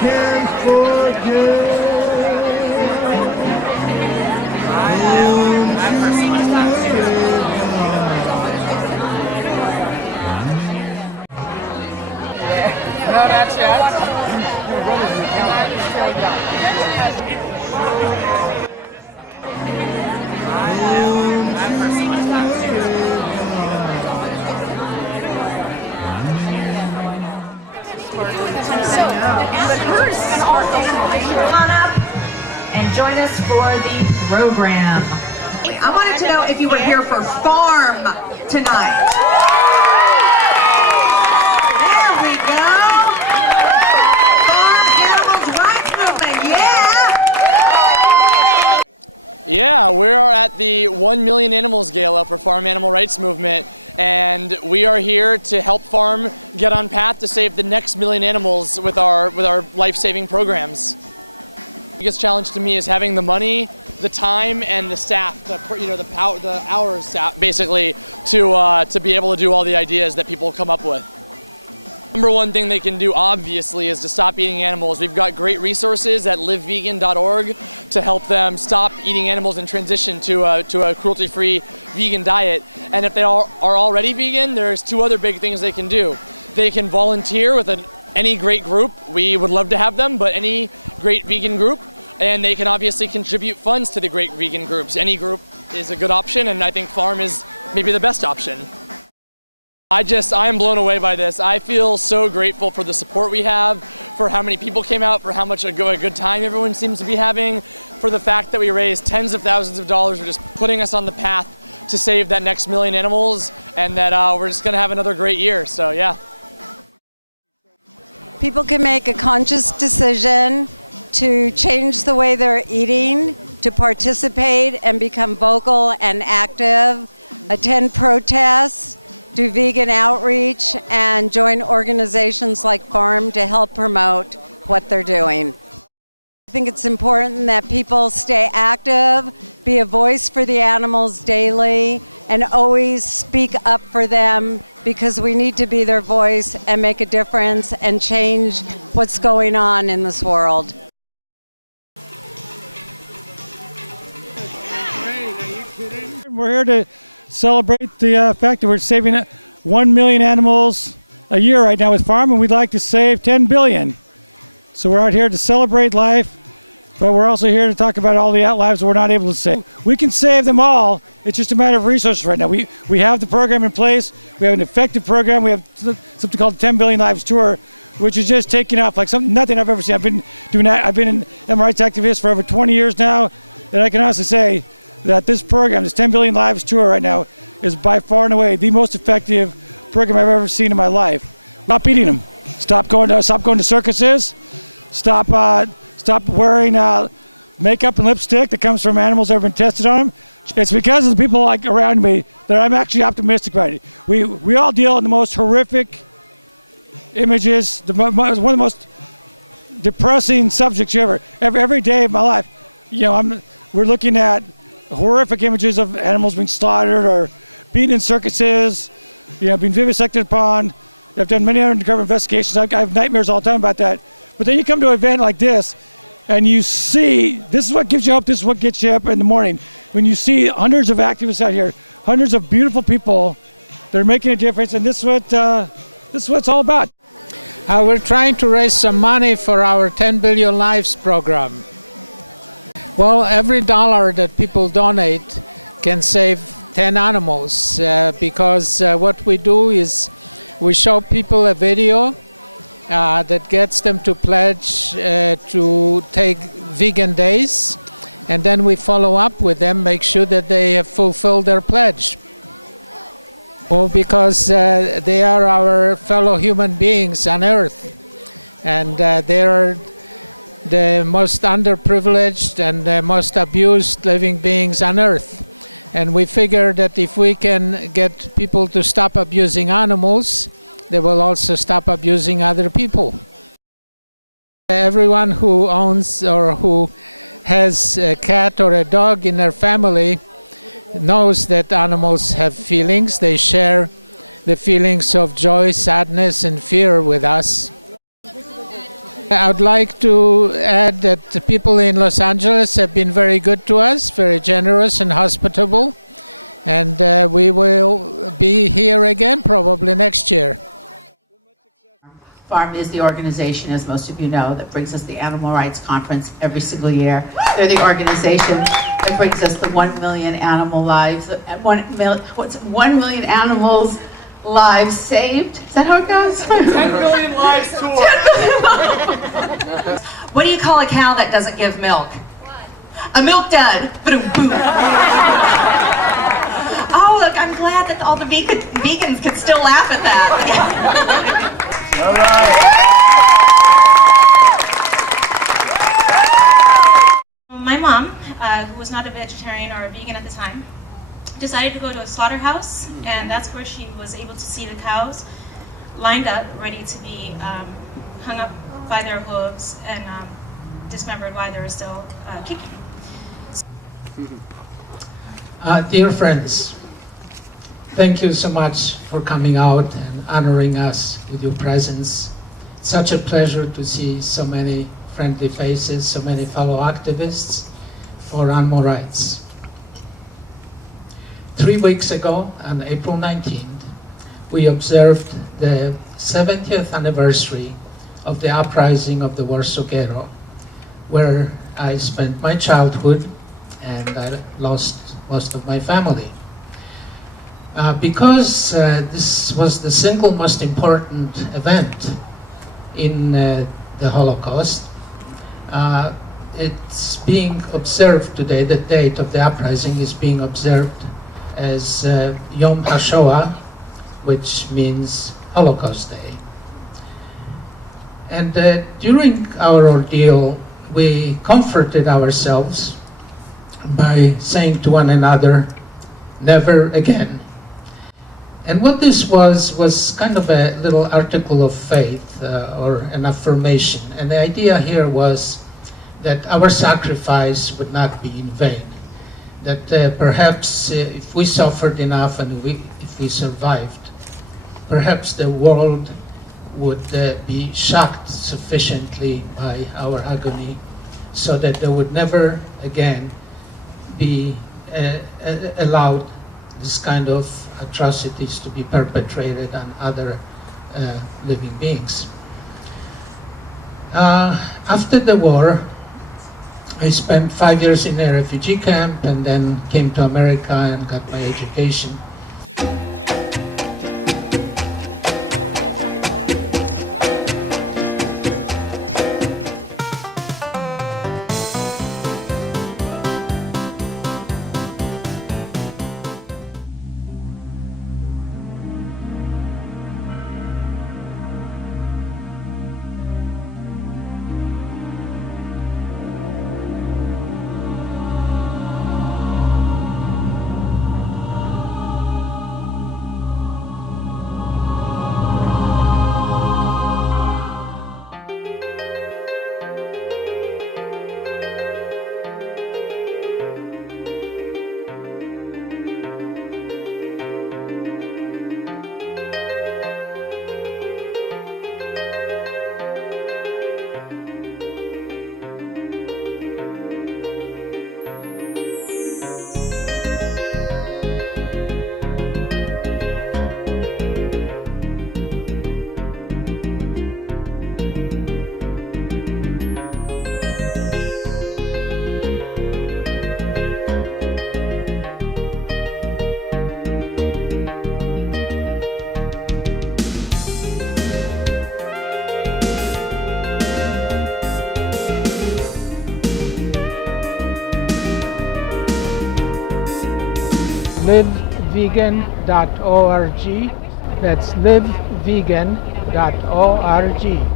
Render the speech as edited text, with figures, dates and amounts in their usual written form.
can't forget. Don't you worry about it. No, not yet. Join us for the program. I wanted to know if you were here for Farm tonight. There we go. Farm Animals Rights Movement, yeah! Yeah, we are at the 1 Million Animals Gala for Farm Animal Rights Movement, and we are here to help Farm get on path to save the next million animals with our life-saving programs. The biggest challenge to me is having the money, the time, and the staff, the hours, basically, to be able to do all the ideas that people come up with. Number one thing they can do, obviously, is to stop eating animals. We've got great resources at livevegan.org to help them stop eating animals and transition to a cruelty-free vegan diet. And if they are already vegan, there's two other big things they can do. They can volunteer with any great group. We would love to have them, but any great vegan group. And they can obviously contribute funds to the great vegan groups. Any group is a good option, and I think Farm is maybe the best option. I am blown away by this. I feel so grateful for the support we have, for how many people came out, for how much a good time everyone seems to be having, for the fact that we raised tens of thousands of dollars for just putting us on the path to save that next million animals, and that we're just gonna have another great year, so yeah. People can make a conscious decision to change the way they're eating, to participate and become vocal and active, attend protests, do vegan outreach, and join organizations like Farm to help promote what they're doing. I think it's important that people stay active, be a voice for the animals daily, and always speak up for them, because we need to be their voice and make a difference and change what's going on in this world. We're here to celebrate the fact that we're saving 1 million animals a year right now with Farm, and we'd like to save 10 billion. So we're out here to celebrate life, but we're also here to talk about all the lives that we're not able to save. We can save them all. It's just a matter of resources right now. We have the program in place. We have an effective program. We have something called the 10 Billion Lives Tour, which is just taking off like nothing I've ever seen. I've been an animal rights activist for over 20 years now, and I can honestly say that this program, this 10 Billion Lives Tour right now, is by far and away the most effective program I've ever seen in my life. Stop eating them. Stop going to circuses. Stop wearing makeup and lipstick that comes from animals that have been tested on them. It's because of the people like around me that I'm actually optimistic about it. We all deal in the most horrific images, one of the most depressing subjects you ever. Every day of my life, we're looking at horrific images of animals being slaughtered or being in circuses, being vivisected upon. I've done many undercover investigations. I have nightmares all the time about that. But then you come to an event like this, and you see, this is what gives you hope, this is what gets you up in the morning. When you see hundreds of activists out here, hundreds of beautiful people that are making a difference, and this is what it's all about. We're trying to raise some money for our 10 Billion Lives program. Well, every dollar that people donate can save 10 animals, because what we do is we show people a video that gets them to pledge to take vegan days, and then we follow up with them, make sure that they have fulfilled their pledge. Well, because they are our fellow human beings on Earth, and they are the most underprivileged and the most abused living beings on Earth. And we figure that if we can get people to stop abusing animals, they will also stop abusing other people. Everyone who owns or who has a cat or a dog in their family knows that animals have feelings. They share the feelings of joy, sadness, and fear with us. I would like to add that the people in Los Angeles have been very good to us, very generous and hospitable, and we will be here again probably next year. Farm is the organization, as most of you know, that brings us the Animal Rights Conference every single year. They're the organization that brings us the 1 million animal lives, 1 million animals lives saved. Is that how it goes? 10 million lives tour. What do you call a cow that doesn't give milk? A milk dud. Boom, boom. Oh, look, I'm glad that all the vegans could still laugh at that. My mom, who was not a vegetarian or a vegan at the time, decided to go to a slaughterhouse, and that's where she was able to see the cows lined up, ready to be hung up by their hooves and dismembered while they were still kicking. Dear friends, thank you so much for coming out and honoring us with your presence. It's such a pleasure to see so many friendly faces, so many fellow activists for animal rights. 3 weeks ago, on April 19th, we observed the 70th anniversary of the uprising of the Warsaw Ghetto, where I spent my childhood and I lost most of my family. Because this was the single most important event in the Holocaust, it's being observed today, the date of the uprising is being observed as Yom HaShoah, which means Holocaust Day. And during our ordeal, we comforted ourselves by saying to one another, never again. And what this was kind of a little article of faith or an affirmation. And the idea here was that our sacrifice would not be in vain. That perhaps if we suffered enough and if we survived, perhaps the world would be shocked sufficiently by our agony so that there would never again be allowed this kind of atrocities to be perpetrated on other living beings. After the war, I spent 5 years in a refugee camp and then came to America and got my education. livevegan.org. That's livevegan.org.